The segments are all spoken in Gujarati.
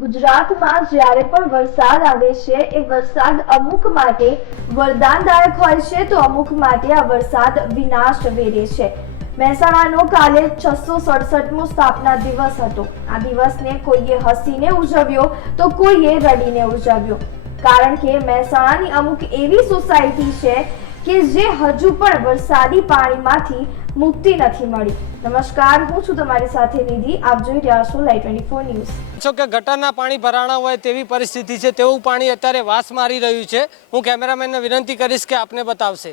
ગુજરાતમાં જ્યારે પણ વરસાદ આવે છે, એ વરસાદ અમુક માટે વરદાનદાયક હોય છે તો અમુક માટે આ વરસાદ વિનાશ વેરે છે. મહેસાણાનો કાલે છસો સડસઠમો સ્થાપના દિવસ હતો. આ દિવસને કોઈએ હસીને ઉજવ્યો તો કોઈએ રડીને ઉજવ્યો. કારણ કે મહેસાણાની અમુક એવી સોસાયટી છે કે જે હજુ પણ વરસાદી પાણીમાંથી મુક્તિ નથી મળી. નમસ્કાર હું છું તમારી સાથે નિધિ. આપ જોઈ રહ્યા છો લાઈ ટ્વેન્ટી ફોર ન્યૂઝ છો કે ગટરના પાણી ભરાણા હોય તેવી પરિસ્થિતિ છે તેવું પાણી અત્યારે વાસ મારી રહ્યું છે. હું કેમેરામેનને વિનંતી કરીશ કે આપને બતાવશે.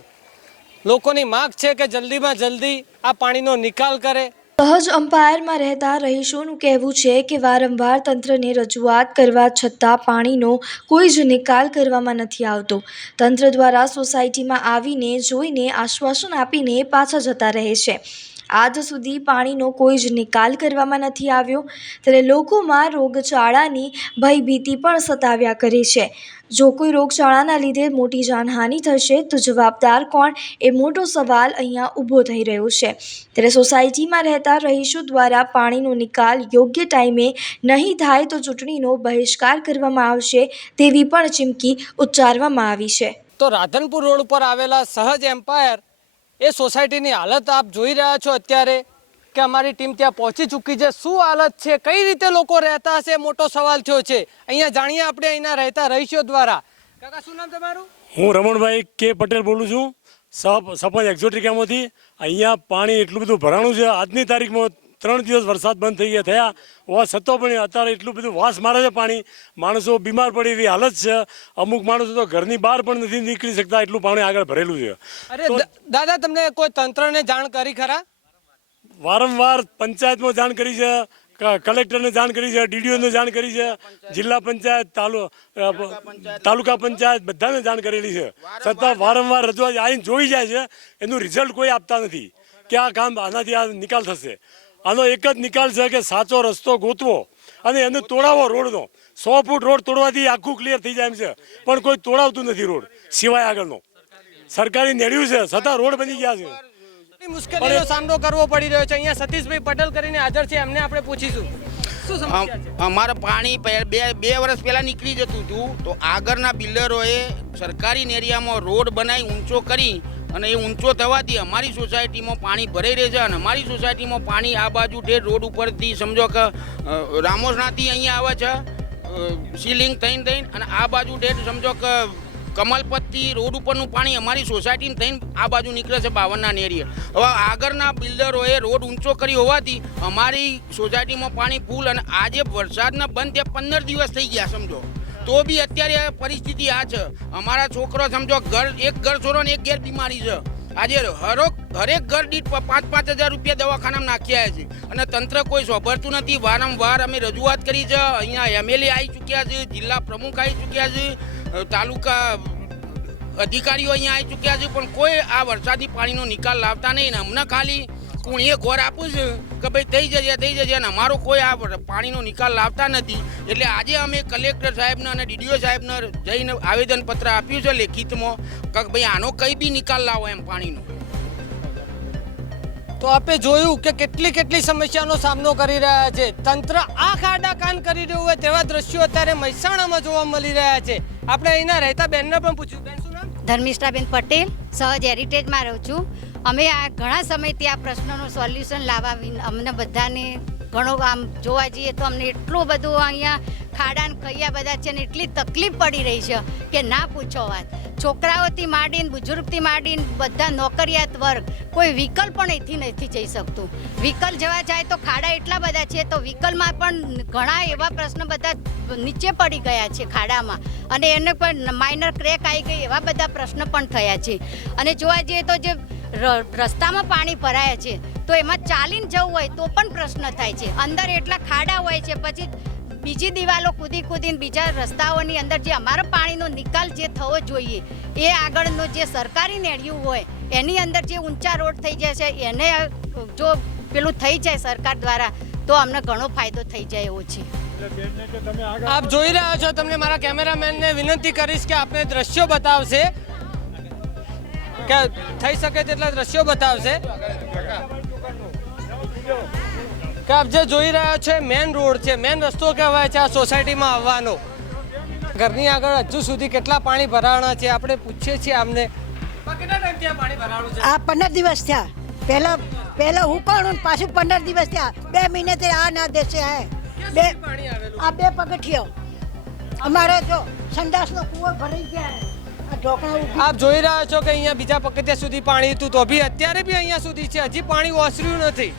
લોકોની માંગ છે કે જલ્દીમાં જલ્દી આ પાણીનો નિકાલ કરે. સહજ અમ્પાયરમાં રહેતા રહીશોનું કહેવું છે કે વારંવાર તંત્રને રજૂઆત કરવા છતાં પાણીનો કોઈ જ નિકાલ કરવામાં નથી આવતો. તંત્ર દ્વારા સોસાયટીમાં આવીને જોઈને આશ્વાસન આપીને પાછા જતા રહે છે. આજ સુધી પાણીનો કોઈ જ નિકાલ કરવામાં નથી આવ્યો. ત્યારે લોકોમાં રોગચાળાની ભયભીતિ પણ સતાવ્યા કરે છે. જો કોઈ રોગચાળાના લીધે મોટી જાનહાનિ થશે, તો જવાબદાર કોણ? એ મોટો સવાલ અહીંયા ઊભો થઈ રહ્યો છે. ત્યારે સોસાયટીમાં રહેતા રહીશો દ્વારા પાણીનો નિકાલ યોગ્ય ટાઈમે નહીં થાય તો ચૂંટણીનો બહિષ્કાર કરવામાં આવશે તેવી પણ ચીમકી ઉચ્ચારવામાં આવી છે. તો રાધનપુર રોડ ઉપર આવેલા સહજ એમ્પાયર એ સોસાયટીની હાલત આપ જોઈ રહ્યા છો અત્યારે કે અમારી ટીમ ત્યાં પહોંચી ચૂકી છે. શું હાલત છે? કઈ રીતે લોકો રહેતા હશે? મોટો સવાલ થયો છે. અહીંયા જાણીએ આપણે અહીંના રહેતા રહીશો દ્વારા. કાકા, શું નામ તમારું? હું રમણભાઈ કે પટેલ બોલું છું. સપ સપંચ એક્ઝોટિકામાંથી અહીંયા પાણી એટલું બધું ભરાણું છે. આજની તારીખમાં ત્રણ દિવસ વરસાદ બંધ થઈ ગયા થયા. હોવા છતાં પણ અત્યારે એટલું બધું વાસ મારે છે પાણી. માણસો બીમાર પડે એવી હાલત છે. અમુક માણસો તો ઘરની બહાર પણ નથી નીકળી શકતા એટલું પાણી આગળ ભરેલું છે. અરે દાદા તમને કોઈ તંત્રને જાણ કરી ખરા? વારંવાર પંચાયતમાં જાણ કરી છે કલેક્ટરને જાણ કરી છે ડીડીઓને જાણ કરી છે જિલ્લા પંચાયત તાલુ તાલુકા પંચાયત બધાને જાણ કરેલી છે. છતાં વારંવાર રજૂઆત આવીને જોઈ જાય છે એનું રિઝલ્ટ કોઈ આપતા નથી. કે આ કામ આનાથી આ નિકાલ થશે. આનો એક જ નિકાલ છે કે સાચો રસ્તો ગોતવો અને એને તોડાવો રોડનો. સો ફૂટ રોડ તોડવાથી આખું ક્લિયર થઈ જાય એમ છે. પણ કોઈ તોડાવતું નથી રોડ સિવાય આગળનો. સરકારી નેડ્યું છે છતાં રોડ બની ગયા છે. કેટલી મુશ્કેલીનો સામનો કરવો પડી રહ્યો છે. અહીંયા સતીશભાઈ પટેલ કરીને હાજર છે. એમને આપણે પૂછીશું. શું સમસ્યા છે? અમારે પાણી બે બે વર્ષ પહેલાં નીકળી જતું હતું. તો આગળના બિલ્ડરોએ સરકારી એરિયામાં રોડ બનાવી ઊંચો કરી અને એ ઊંચો થવાથી અમારી સોસાયટીમાં પાણી ભરાઈ રહે છે અને અમારી સોસાયટીમાં પાણી આ બાજુ ઠેર રોડ ઉપરથી સમજો કે રામોસનાથી અહીંયા આવે છે સીલિંગ થઈને થઈને અને આ બાજુ ઠેર સમજો કે કમલપતથી રોડ ઉપરનું પાણી અમારી સોસાયટીને થઈને આ બાજુ નીકળે છે બાવનના નેરીએ. હવે આગળના બિલ્ડરોએ રોડ ઊંચો કરી હોવાથી અમારી સોસાયટીમાં પાણી ફૂલ અને આજે વરસાદના બંધ ત્યાં પંદર દિવસ થઈ ગયા, સમજો. તો બી અત્યારે પરિસ્થિતિ આ છે. અમારા છોકરો સમજો, ઘર, એક ઘર છોરો ને એક ઘેર બીમારી છે. આજે હરોક, હરેક ઘર દીઠ પાંચ પાંચ હજાર રૂપિયા દવાખાનામાં નાખી આવ્યા છે. અને તંત્ર કોઈ સોંભળતું નથી. વારંવાર અમે રજૂઆત કરી છે. અહીંયા એમએલએ આવી ચૂક્યા છે, જિલ્લા પ્રમુખ આવી ચૂક્યા છે તાલુકા અધિકારીઓ અહીંયા આવી ચૂક્યા છે. પણ કોઈ આ વરસાદી પાણીનો નિકાલ લાવતા નહીં. ને અમને ખાલી કુણીએ ઘોર આપું છે કે ભાઈ થઈ જશે થઈ જશે અને અમારો કોઈ આ પાણીનો નિકાલ લાવતા નથી. એટલે આજે અમે કલેક્ટર સાહેબને અને ડીડીઓ સાહેબને જઈને આવેદનપત્ર આપ્યું છે લેખિતમાં કે ભાઈ આનો કંઈ બી નિકાલ લાવો એમ પાણીનો. તો આપે જોયું કે કેટલી કેટલી સમસ્યાનો સામનો કરી રહ્યા છે. તંત્ર આ ખાડા કાન કરી રહ્યું હોય તેવા દ્રશ્યો અત્યારે મહેસાણામાં જોવા મળી રહ્યા છે. આપણે અહીંના રહેતા બેનને પણ પૂછ્યું. બેન શું નામ? ધર્મિષ્ઠાબેન પટેલ સહજ હેરિટેજમાં રહું છું. અમે આ ઘણા સમયથી આ પ્રશ્નોનું સોલ્યુશન લાવવા અમને બધાને ઘણો આમ જોવા જઈએ તો અમને એટલું બધું અહીંયા ખાડાને કૈયા બધા છે ને એટલી તકલીફ પડી રહી છે કે ના પૂછો વાત. છોકરાઓથી માંડીને, બુઝુર્ગથી માંડીને બધા નોકરિયાત વર્ગ, કોઈ વિકલ્પ પણ અહીંથી નથી જઈ શકતું. વિકલ જવા જાય તો ખાડા એટલા બધા છે તો વિકલમાં પણ ઘણા એવા પ્રશ્ન બધા નીચે પડી ગયા છે ખાડામાં. અને એને પણ માઇનર ક્રેક આવી ગઈ એવા બધા પ્રશ્ન પણ થયા છે. અને જોવા જઈએ તો જે રસ્તામાં પાણી ભરાય છે, તો એમાં ચાલીને જવું હોય તો પણ પ્રશ્ન થાય છે. અંદર એટલા ખાડા હોય છે, પછી બીજી દિવાલો કૂદી કૂદીને બીજા રસ્તાઓની અંદર જે અમારો પાણીનો નિકાલ જે થવો જોઈએ, એ આગળનો જે સરકારી નેડિયું હોય, એની અંદર જે ઊંચા રોડ થઈ જાય છે એને જો પેલું થઈ જાય સરકાર દ્વારા, તો અમને ઘણો ફાયદો થઈ જાય એવો છે. આપ જોઈ રહ્યા છો, તમને મારા કેમેરામેનને વિનંતી કરીશ કે આપને દ્રશ્યો બતાવશે. કે થઈ શકે તેટલા દ્રશ્યો બતાવશે. કે આપ જે જોઈ રહ્યા છો મેન રોડ છે. મેન રસ્તો કહેવાય છે આ સોસાયટીમાં આવવાનો. ઘરની આગળ હજુ સુધી કેટલા પાણી ભરાણા છે આપણે પૂછીએ છીએ આમને આ પંદર દિવસ થયા. પહેલા પહેલા હું પણ પાછું પંદર દિવસ થયા. બે મહિને થી આ ના દેશે હે. બે આ બે પગથિયો. અમારો જો સંડાસનો કૂવો ભરાઈ ગયા. આપ જોઈ રહ્યા છો કે અહીંયા બીજા પગથિયા સુધી પાણી હતું, તો બી અત્યારે બી અહીંયા સુધી છે. હજી પાણી ઓસર્યું નથી.